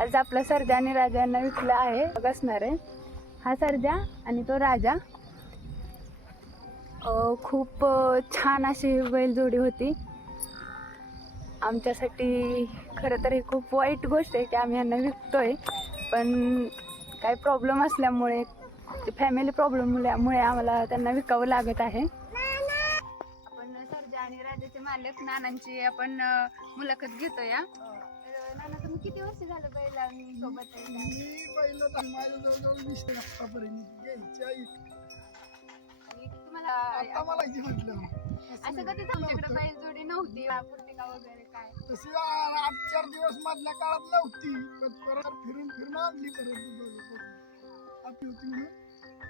आज आपला सर्जा आणि राजा यांना विकला आहे. असणार आहे. हा सरजा आणि तो राजा. खूप छान अशी बैलजोडी होती. आमच्यासाठी खरं तर ही खूप वाईट गोष्ट आहे की आम्ही यांना विकतोय. पण काही प्रॉब्लेम असल्यामुळे फॅमिली प्रॉब्लेममुळे आम्हाला त्यांना विकावं लागत आहे. आपण सरजा आणि राजाचे मालक नानांची आपण मुलाखत घेतोया. या नाना तुम्ही किती वर्ष झालं बैला सोबत आहे? मी पहिलं तर माझ्या जवळजवळ वीस ते आतापर्यंत घ्यायची आई आणि तुम्हाला आता मला म्हटलं असं नव्हती. पुस्तिका वगैरे काय? तशी आ- आठ चार दिवस मधल्या काळात नव्हती. पण परत फिरून फिरून आणली परत आपली होती म्हणून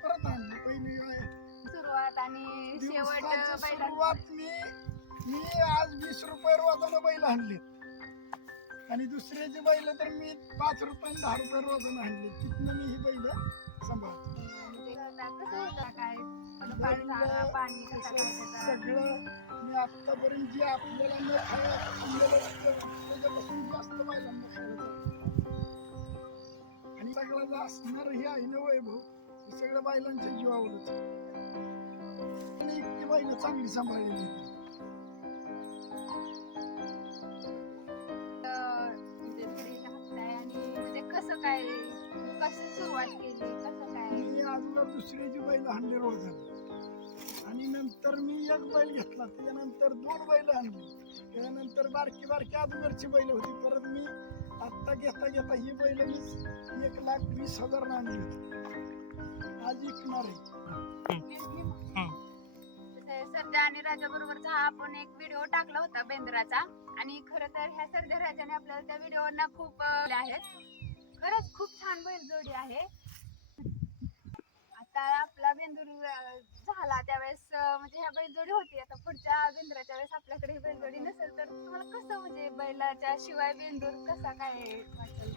परत आणली. पहिली आहे. सुरुवात आणि शेवट दिवसाची बैला सुरुवात मी मी आज वीस रुपये रोजानं बैल आणले आणि दुसऱ्याची बैल तर मी पाच रुपये दहा रुपये रोजानं आणले. तिथनं मी ही बैल सांभाळतो. सगळं मी आतापर्यंत जे आपल्याला न त्याच्यापासून जास्त बैलांना खायला आणि सगळं असणार हे आहे ना वैभव हे सगळं बैलांच्या जीवावरच आणि इतकी बैल चांगली सांभाळली काय कसं सुरुवात केली? कसं काय? मी अगोदर दुसऱ्याची बैल आणले रोज आणि नंतर मी एक बैल घेतला त्याच्यानंतर दोन बैल आणली. त्याच्यानंतर बारकी बारकी अगोदरची बैल होती परत मी आत्ता घेता घेता ही बैल मी एक लाख वीस हजार आणली होती. आज विकणार आहे. सर्जा आणि राजा बरोबरचा आपण एक व्हिडिओ टाकला होता बेंद्राचा आणि खरं तर ह्या सर्जा राजाने आपल्याला त्या व्हिडिओना खूप आहेत. खरंच खूप छान बैलजोडी आहे. आता आपला बेंदूर झाला त्यावेळेस म्हणजे ह्या बैलजोडी होती. आता पुढच्या बेंद्राच्या वेळेस आपल्याकडे ही बैलजोडी नसेल तर तुम्हाला कसं म्हणजे बैलाच्या शिवाय बेंदूर कसा काय वाटेल?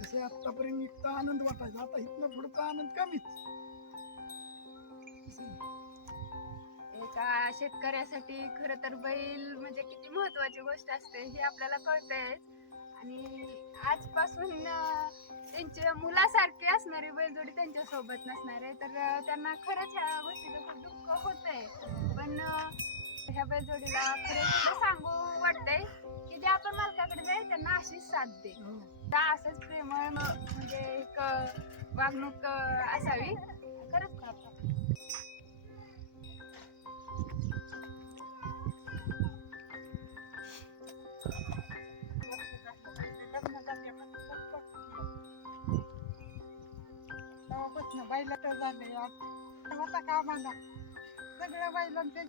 आता आतापर्यंत इतका आनंद वाटायचा. आता इथनं पुढचा आनंद कमीच. एका शेतकऱ्यासाठी खर तर बैल म्हणजे किती महत्वाची गोष्ट असते हे आपल्याला कळतंय आणि आजपासून त्यांच्या मुलासारखे असणारी बैलजोडी त्यांच्यासोबत नसणार आहे. तर त्यांना खरंच ह्या गोष्टीचं खूप दुःख होतंय. पण अं, ह्या बैलजोडीला खरंच सांगू वाटतंय की जे आपण मालकाकडे जाईल त्यांना अशीच साथ दे. हो. असंच प्रेमळ म्हणजे एक वागणूक असावी. खरंच बैलाचं झालंय आज. होता कामाला सगळ्या बैलांचे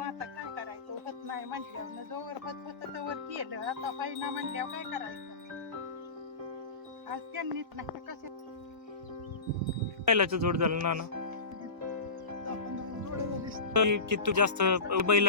आता काय करायचं? होत नाही म्हटल्यावर जोवर होत होत तोवर केलं. आता पहिला म्हटल्यावर काय करायचं? आज त्यांनीच नाही तर कसे बैलाचं जोड झालं जोड्याला दिसतो. की की तू जास्त बैल.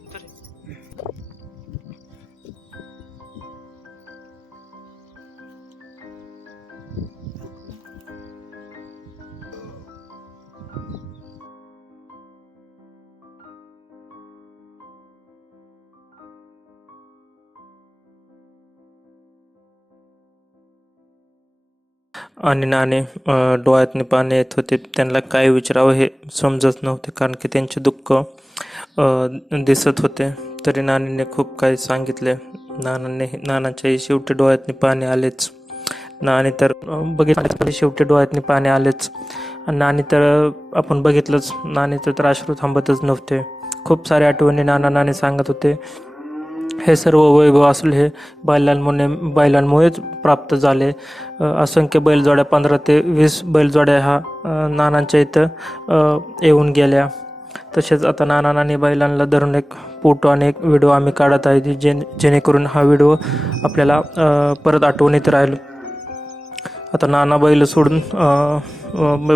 आणि नाणे डोळ्यातून डोळ्यातने पाणी येत होते. त्यांना काय विचारावं हे समजत नव्हते कारण की त्यांचे दुःख दिसत होते. तरी नानीने खूप काही सांगितले. नानाने नानाच्याही शेवटी डोळ्यातने पाणी आलेच. नाणी तर बघितलं शेवटी डोळ्यातने पाणी आलेच. आणि तर आपण बघितलंच. नाणी तर अश्रू थांबतच नव्हते. खूप साऱ्या आठवणी नाना नाणे सांगत होते. हे सर्व वैभव असूल हे बैलांमुळे बैलांमुळेच प्राप्त झाले. असंख्य बैलजोड्या पंधरा ते वीस बैलजोड्या ह्या नानांच्या इथं येऊन गेल्या. तसेच आता नाना नानी बैलांना धरून एक फोटो आणि एक व्हिडिओ आम्ही काढत आहे जे जेणेकरून हा व्हिडिओ आपल्याला परत परत आठवणीत राहील. आता नाना बैल सोडून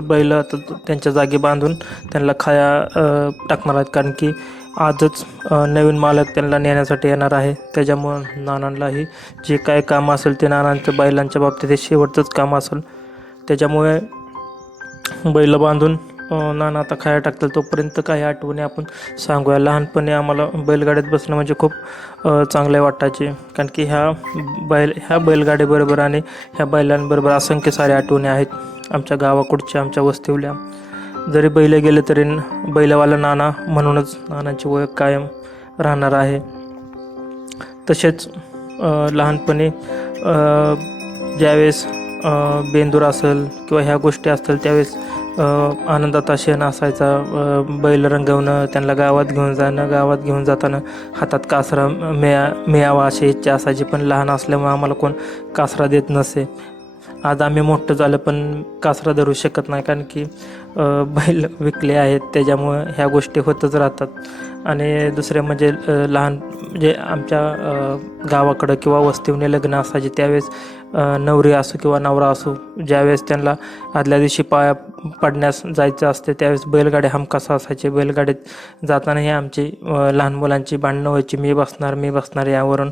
बैल आता त्यांच्या जागी बांधून त्यांना खाया टाकणार आहेत. कारण की आजच नवीन मालक त्यांना नेण्यासाठी येणार आहे. त्याच्यामुळं नानांलाही जे काय काम असेल ते नानांच्या बैलांच्या बाबतीत हे शेवटचंच काम असेल. त्याच्यामुळे बैल बांधून नाना आता खाया टाकतील तोपर्यंत काही आठवणी आपण सांगूया. लहानपणी आम्हाला बैलगाड्यात बसणं म्हणजे खूप चांगले वाटायचे. कारण की ह्या बैल ह्या बैलगाडीबरोबर आणि ह्या बैलांबरोबर असंख्य साऱ्या आठवणी आहेत. आमच्या गावाकडच्या आमच्या वस्तीवल्या. जरी बैल गेले तरी बैलवाला नाना म्हणूनच नानाची ओळख कायम राहणार आहे. तसेच लहानपणी ज्यावेळेस बेंदूर असेल किंवा ह्या गोष्टी असतील त्यावेळेस आनंदाचा क्षण असायचा बैल रंगवणं त्यांना गावात घेऊन जाणं गावात घेऊन जाताना हातात कासरा मिळा मिळावा अशी इच्छा असायची. पण लहान असल्यामुळे आम्हाला कोण कासरा देत नसे. आज आम्ही मोठं झालं पण कासरा धरू शकत नाही कारण की बैल विकले आहेत त्याच्यामुळं ह्या गोष्टी होतच राहतात. आणि दुसरे म्हणजे लहान म्हणजे आमच्या गावाकडं किंवा वस्तीवने लग्न असायचे त्यावेळेस नवरी असो किंवा नवरा असो ज्यावेळेस त्यांना आदल्या दिवशी पाया पडण्यास जायचं असते त्यावेळेस बैलगाडी हमखास असायचे. बैलगाडीत जातानाही आमची लहान मुलांची भांडणं व्हायची मी बसणार मी बसणार यावरून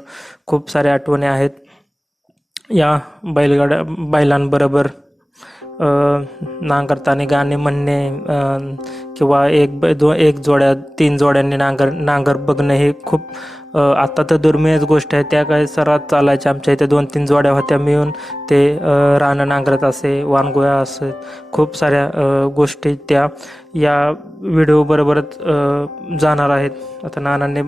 खूप साऱ्या आठवणी आहेत. या बैलगाड्या बैलांबरोबर अ, नांगरताना गाणे म्हणणे किंवा एक ब- दो एक जोड्या तीन जोड्यांनी नांगर नांगर बघणं हे खूप आत्ता तर दुर्मिळच गोष्ट आहे. त्या काही सर्वात चालायच्या. आमच्या इथे दोन तीन जोड्या होत्या मिळून ते रानं नांगरत असे वानगोळ्या असे खूप साऱ्या गोष्टी त्या या व्हिडिओबरोबरच जाणार आहेत. आता नानांनी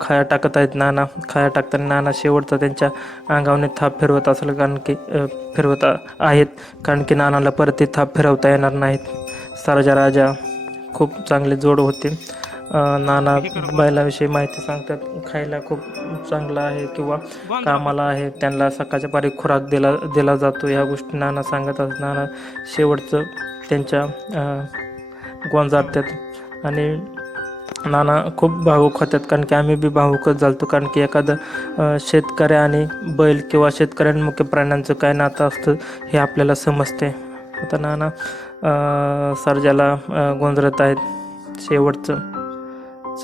खाया टाकत आहेत नाना. खाया टाकताना नाना शेवटचा त्यांच्या अंगावने थाप फिरवत असेल कारण की फिरवत आहेत. कारण की नानाला परत ते थाप फिरवता येणार नाहीत. सरजा राजा खूप चांगले जोड होते. नाना बैलाविषयी माहिती सांगतात. खायला खूप चांगला आहे किंवा कामाला आहे. त्यांना सकाळच्या पारी खुराक दिला दिला जातो. ह्या गोष्टी नाना सांगत असत नाना शेवटचं त्यांच्या अ, गोंजारतात आणि नाना खूप भावूक होतात. कारण की आम्ही बी भावूकच झालतो. कारण की एखादं शेतकऱ्या आणि बैल किंवा शेतकऱ्यांमुख्य प्राण्यांचं काय नातं असतं हे आपल्याला समजते. आता नाना अ, सर्जाला गोंधळत आहेत. शेवटचं.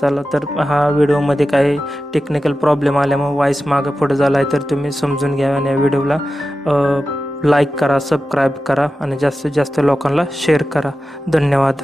चला तर हा व्हिडिओमध्ये काही टेक्निकल प्रॉब्लेम आल्यामुळे वॉईस मागं पुढं झाला आहे तर तुम्ही समजून घ्या आणि या व्हिडिओला लाईक करा सबस्क्राईब करा आणि जास्तीत जास्त लोकांना शेअर करा. धन्यवाद.